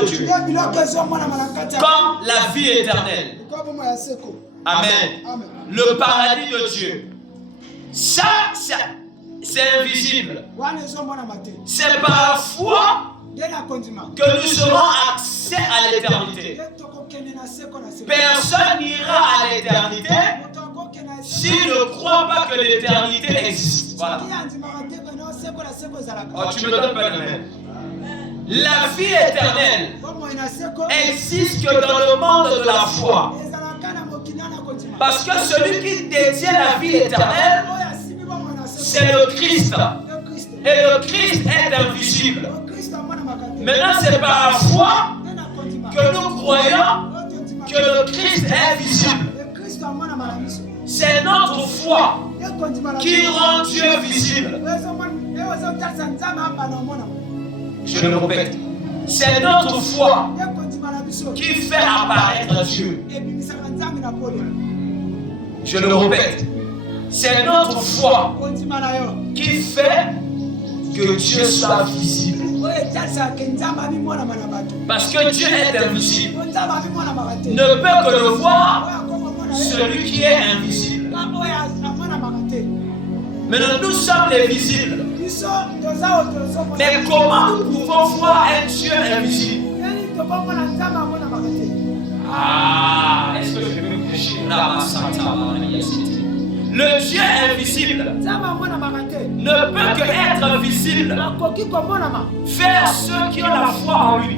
de Dieu. Comme la vie éternelle. Amen. Le paradis de Dieu. Ça c'est invisible. C'est par la foi que nous aurons accès à l'éternité. Personne n'ira à l'éternité s'il ne croit pas que l'éternité existe. Voilà. Oh, tu me donnes pas le même. La vie éternelle existe que dans le monde de la foi. Parce que celui qui détient la vie éternelle, c'est le Christ. Et le Christ est invisible. Maintenant, c'est par la foi que nous croyons que le Christ est visible. C'est notre foi qui rend Dieu visible. Je le répète. C'est notre foi qui fait apparaître Dieu. Je le répète. C'est notre foi qui fait que Dieu soit visible. Parce que Dieu est invisible. Ne peut que le voir celui qui est invisible. Mais nous sommes les visibles. Mais comment nous pouvons voir un Dieu invisible? Ah, est-ce que je peux me coucher là? Le Dieu invisible ne peut que être visible. Faire ceux qui ont la foi en lui.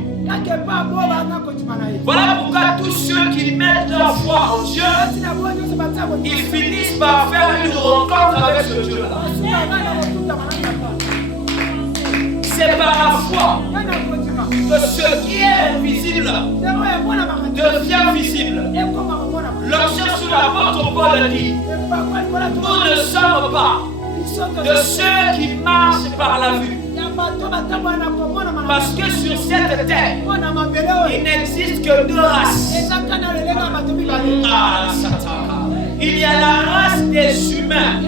Voilà pourquoi tous ceux qui mettent leur foi en Dieu, ils finissent par faire une rencontre avec ce Dieu-là. C'est par la foi que ce qui est invisible devient visible. Lorsque sur l'apôtre Paul dit, nous ne sommes pas de ceux qui marchent par la vue. Parce que sur cette terre, il n'existe que deux races. Il y a la race des humains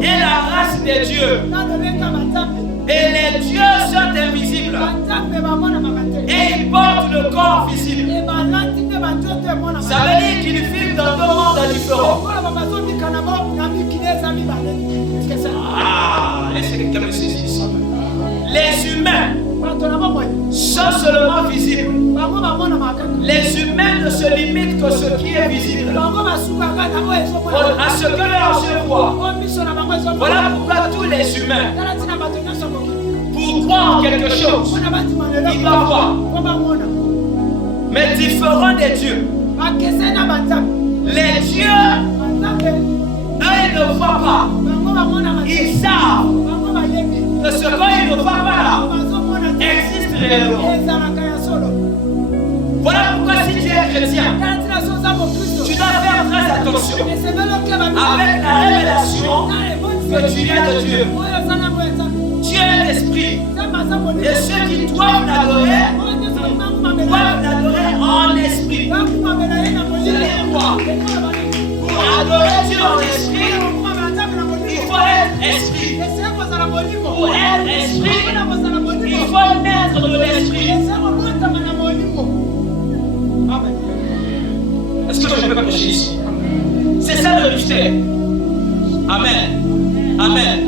et la race des dieux. Et les dieux sont invisibles. Et ils portent le corps visible. Ça veut dire qu'ils vivent dans deux mondes différents. Ah, est-ce que quelqu'un me saisit? Les humains sont seulement visibles. Les humains ne se limitent que ce qui est visible. À ce que leurs yeux voient. Voilà pourquoi tous les humains, pour croire en quelque chose, ils doivent voir. Mais différent des dieux. Les dieux, eux, ils ne voient pas. Ils savent que ce qu'ils ne voient pas là existe réellement. Voilà pourquoi si tu es chrétien, tu dois faire très attention avec la révélation que tu viens de Dieu. Dieu est esprit. Et ceux qui doivent l'adorer en esprit. Pour adorer Dieu en esprit, il faut être esprit. Pour être esprit, il faut naître de l'esprit. Amen. Est-ce que je peux prêcher ici? C'est ça le mystère. Amen. Amen.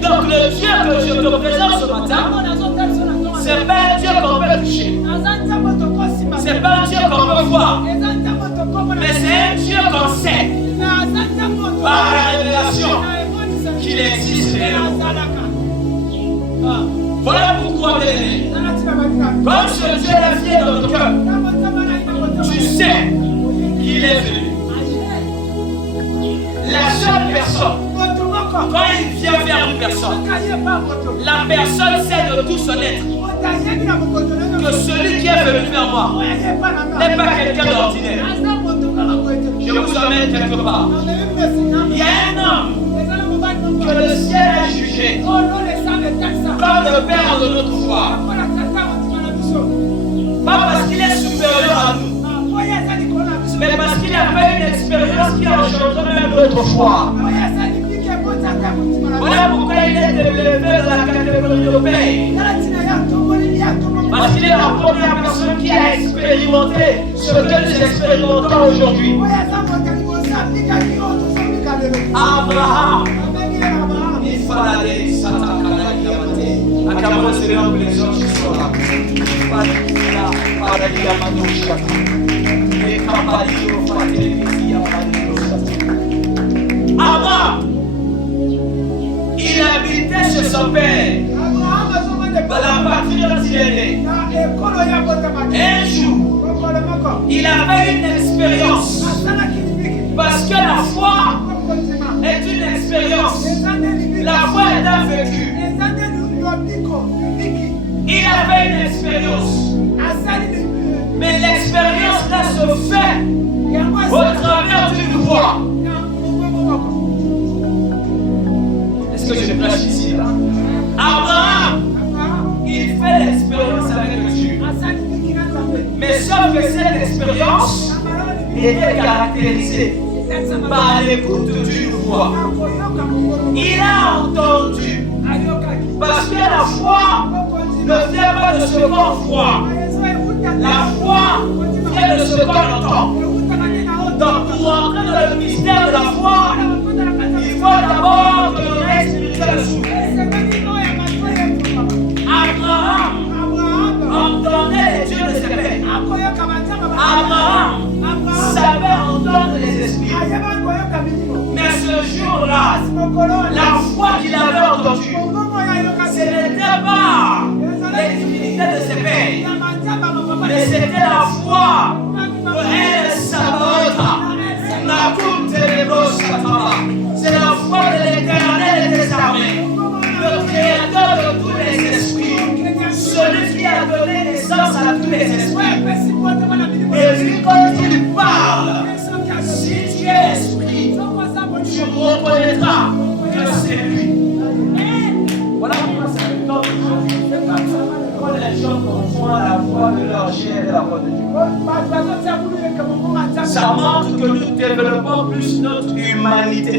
Donc le Dieu que je te présente ce matin, c'est pas un Dieu qu'on peut toucher. C'est pas un Dieu qu'on peut voir. Mais c'est un Dieu qu'on sait par la révélation qu'il existe réellement. Voilà pourquoi, bien-aimé, comme ce Dieu l'a fait dans ton cœur, tu sais qu'il est venu. La seule personne, quand il vient vers une personne, la personne sait de tout son être que celui qui est venu vers moi n'est pas quelqu'un d'ordinaire. Je vous emmène quelque part. Il y a un homme que le ciel a jugé comme le Père de notre foi. Pas parce qu'il est supérieur à nous, mais parce qu'il a fait une expérience qui a engendré même notre foi. Voilà pourquoi il est élevé dans la catégorie de paix. Parce qu'il est la première personne qui a expérimenté ce que nous expérimentons aujourd'hui. Abraham. Il fallait s'attaquer à Cameroun, c'est l'homme les gens qui sont là. Abraham, il habitait chez son père. Dans la patrie dont il est né. Un jour, il avait une expérience. Parce que la foi est une expérience. La foi est un vécu. Il avait une expérience. Mais l'expérience là se fait au travers d'une voix. Est-ce que je prêche ici là? Abraham, il fait l'expérience avec Dieu. Mais sauf que cette expérience était caractérisée par l'écoute d'une voix. Il a entendu. Parce que la foi ne vient pas de ce qu'on voit. La foi vient de ce qu'on entend. Donc pour entrer dans le mystère de la foi, il faut d'abord que l'oreille spirituelle s'ouvre. Abraham entendait les dieux de ses pères. Abraham savait entendre les esprits. Mais ce jour-là, la foi qu'il avait entendue, ce n'était pas les divinités de ses pères, mais c'était la foi de El Sabaoth. C'est la foi de l'Éternel des armées, le créateur de tous les esprits, celui qui a donné naissance à tous les esprits. Et lui, quand il parle, si tu es esprit, tu reconnaîtras que c'est lui. Voilà pourquoi ça me donne quand les gens confondent la foi de leur chair et la foi de Dieu. Ça montre que nous développons plus notre humanité.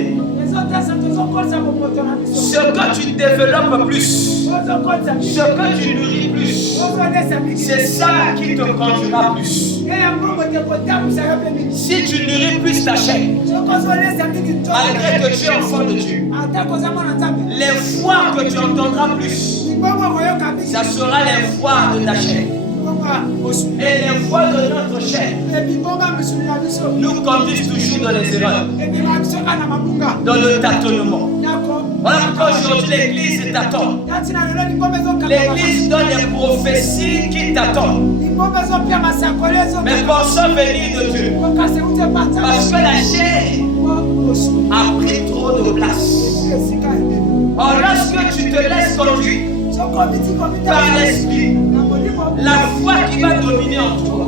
Ce que tu développes plus, ce que tu nourris plus, c'est ça qui te conduira plus. Si tu nourris plus ta chair, malgré que tu es enfant de Dieu, les voix que tu entendras plus, ça sera les voix de ta chair. Et les voix de notre chair nous conduisent toujours dans les erreurs, dans le tâtonnement. Voilà pourquoi aujourd'hui l'église t'attend. L'église donne des prophéties qui t'attendent. Mais pensons venir de Dieu. Parce que la chair a pris trop de place. Or lorsque tu te laisses conduire par l'esprit, la foi qui va dominer en toi,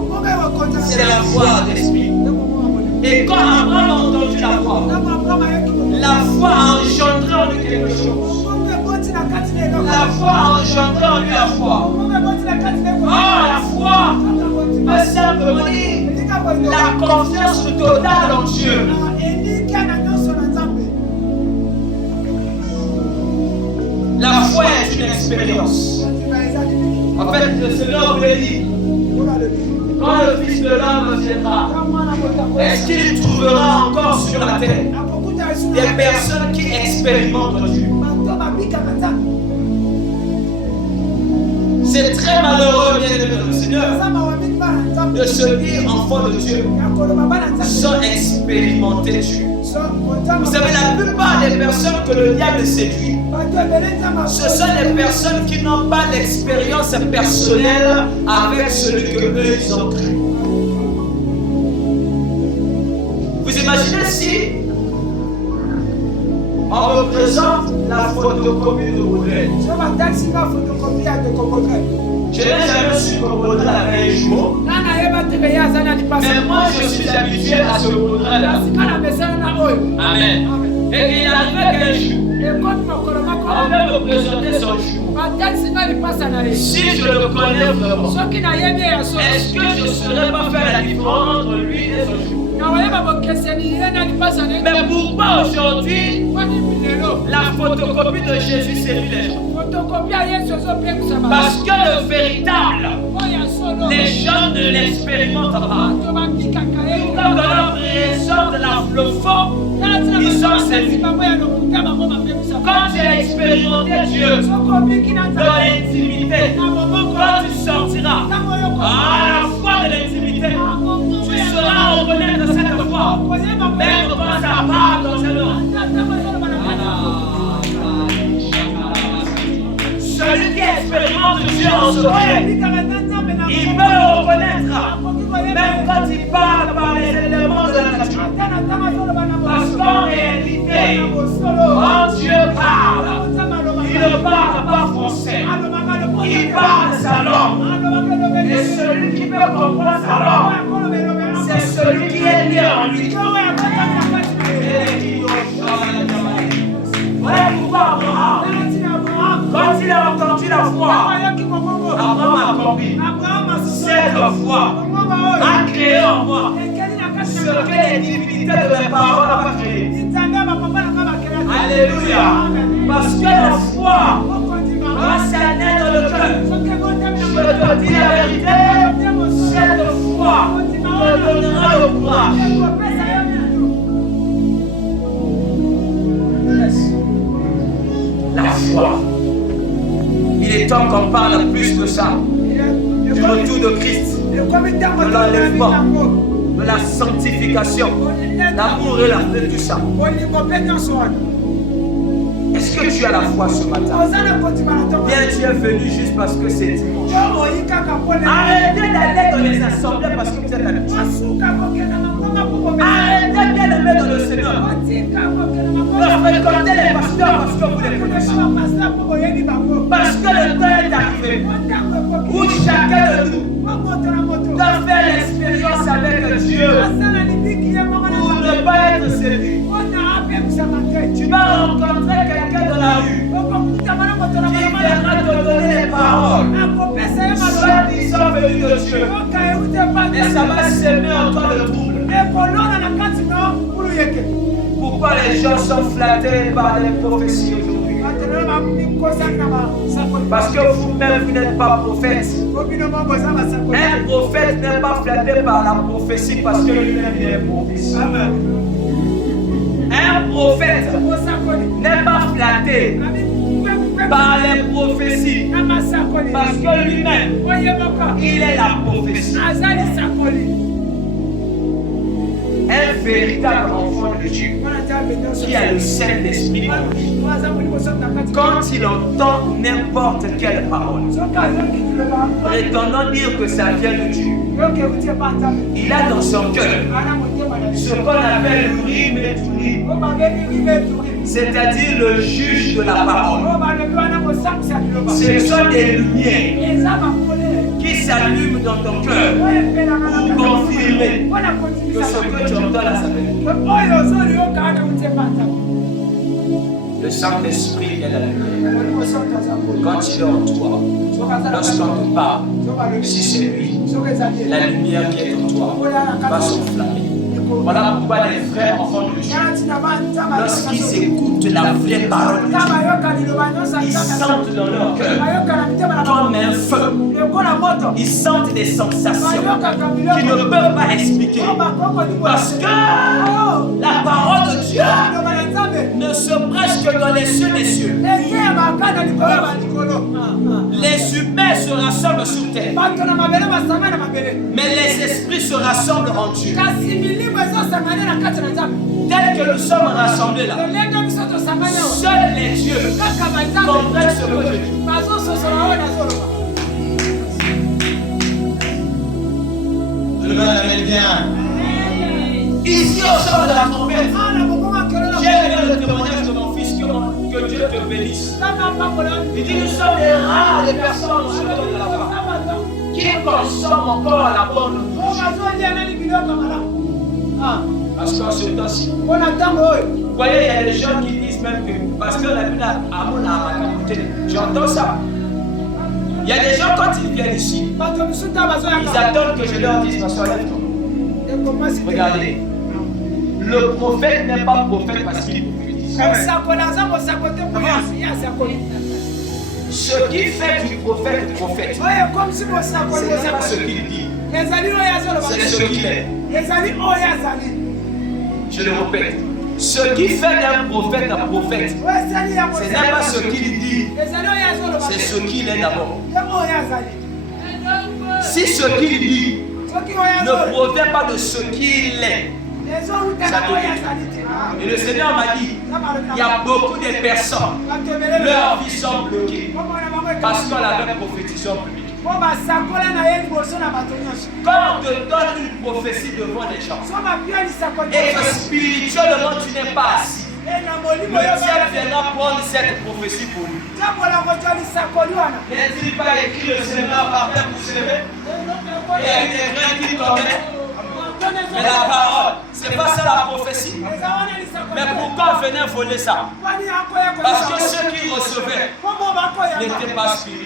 c'est la foi de l'esprit. Et quand Abraham a entendu la foi a engendré en lui quelque chose. La foi a engendré en lui la foi. Oh, la foi veut simplement dire la confiance totale en Dieu. La foi est une expérience. En fait, le Seigneur voulait dire, quand le Fils de l'homme viendra, est-ce qu'il trouvera encore sur la terre des personnes qui expérimentent Dieu? C'est très malheureux, bien-aimé de le Seigneur, de se dire enfant de Dieu sans expérimenter Dieu. Vous savez, la plupart des personnes que le diable séduit, ce sont les personnes qui n'ont pas l'expérience personnelle avec celui que eux ils ont cru. Vous imaginez si on représente la photocopie de Baudelaire. Je n'ai jamais su que Baudelaire avait un jumeau. Mais moi je suis habitué à ce Baudelaire-là. Amen. Et qu'il arrivait qu'un jour, on peut me présenter son jumeau. Si je le connais vraiment, est-ce que je ne saurais pas faire la différence entre lui et son jumeau? Mais pourquoi aujourd'hui La photocopie de Jésus séduit les gens. Parce que le véritable, les gens ne l'expérimentent pas. Tout comme dans leur raison de le faux, ils sont séduits. Quand tu as expérimenté Dieu dans l'intimité, quand tu sortiras à la foi de l'intimité, tu seras reconnaître cette foi, même quand ça part dans ce nom. Celui qui expérimente Dieu en secret, il peut le reconnaître, même quand il parle par les éléments de la nature. Parce qu'en réalité, quand Dieu parle, il ne parle pas français, il parle sa langue. Et celui qui peut comprendre sa langue, c'est celui qui est lié en lui. Voilà pourquoi Abraham, quand il a entendu la voix, Abraham a compris. Cette voix a créé en moi ce que les divinités de mes parents n'ont pas créé. Alléluia. Parce que la foi, quand c'est né dans le cœur, je te dis la vérité, cette foi te donnera le courage. La foi. Il est temps qu'on parle plus de ça. Du retour de Christ, de l'enlèvement, de la sanctification, l'amour et la paix, tout ça. Est-ce que tu as la foi ce matin? Bien, tu es venu juste parce que c'est dimanche. Arrêtez d'aller dans les assemblées parce que vous êtes habitués. Arrêtez bien de mettre dans le Seigneur. De fréquenter les pasteurs parce que vous les connaissez. Parce que le temps est arrivé où chacun de nous doit faire l'expérience avec Dieu pour ne pas être séduit. Tu vas rencontrer quelqu'un dans la rue qui viendra te donner les paroles, soi-disant venus de Dieu, mais ça va semer en toi le trouble. Pourquoi les gens sont flattés par les prophéties aujourd'hui? Parce que vous-même, vous n'êtes pas prophète. Un prophète n'est pas flatté par la prophétie parce que lui-même il est prophète. Un prophète n'est pas flatté par les prophéties parce que lui-même il est la prophétie. Un véritable enfant de Dieu qui a le Saint-Esprit, quand il entend n'importe quelle parole, prétendant dire que ça vient de Dieu, il a dans son cœur ce qu'on appelle l'urim et thummim, c'est-à-dire le juge de la parole. Ce sont des lumières qui s'allument dans ton cœur pour confirmer que ce que tu entends là, ça vient. Le Saint-Esprit est la lumière. Quand il est en toi, lorsqu'on te parle, si c'est lui, la lumière qui est en toi va s'enflammer. Voilà pourquoi les vrais enfants de Dieu, lorsqu'ils écoutent la vraie parole de Dieu, ils sentent dans leur cœur comme un feu. Ils sentent des sensations qu'ils ne peuvent pas expliquer. Parce que la parole de Dieu ne se prêche que dans les cieux des cieux. Les humains se rassemblent sur terre, mais les esprits se rassemblent en Dieu. Tel que nous sommes rassemblés là, seuls les dieux comprennent ce que je dis. Le monde amène bien. Ici au son de la trompette, j'ai eu le témoignage de mon fils que Dieu te bénisse. Il dit nous sommes les rares des personnes sur le de la foi qui consomment encore la bonne nourriture. Parce qu'en ce temps-ci, vous voyez, il y a des gens qui disent même que parce que la Bible a mon âme, j'entends ça. Il y a des gens quand ils viennent ici, ils attendent que je leur dise Pasteur, lève-toi. Regardez, le prophète n'est pas prophète parce qu'il prophétise. Ce qui fait du prophète prophète, ce n'est pas ce qu'il dit, c'est ce qu'il est. Je le répète. Ce qui fait d'un prophète un prophète, ce n'est pas ce qu'il dit, c'est ce qu'il est d'abord. Si ce qu'il dit ne provient pas de ce qu'il est, ça te dit. Et le Seigneur m'a dit, il y a beaucoup de personnes, leurs vies sont bloquées parce qu'on avait prophétisé en public. Quand on te donne une prophétie devant les gens et que spirituellement tu n'es pas assis, le diable viendra prendre cette prophétie pour lui. N'est-il pas écrit le Seigneur par terre pour se lever? Il y a une graine qui tombait. Mais la parole, c'est pas ça la prophétie. Mais pourquoi on venait voler ça? Parce que ceux qui recevaient n'étaient pas spirituels.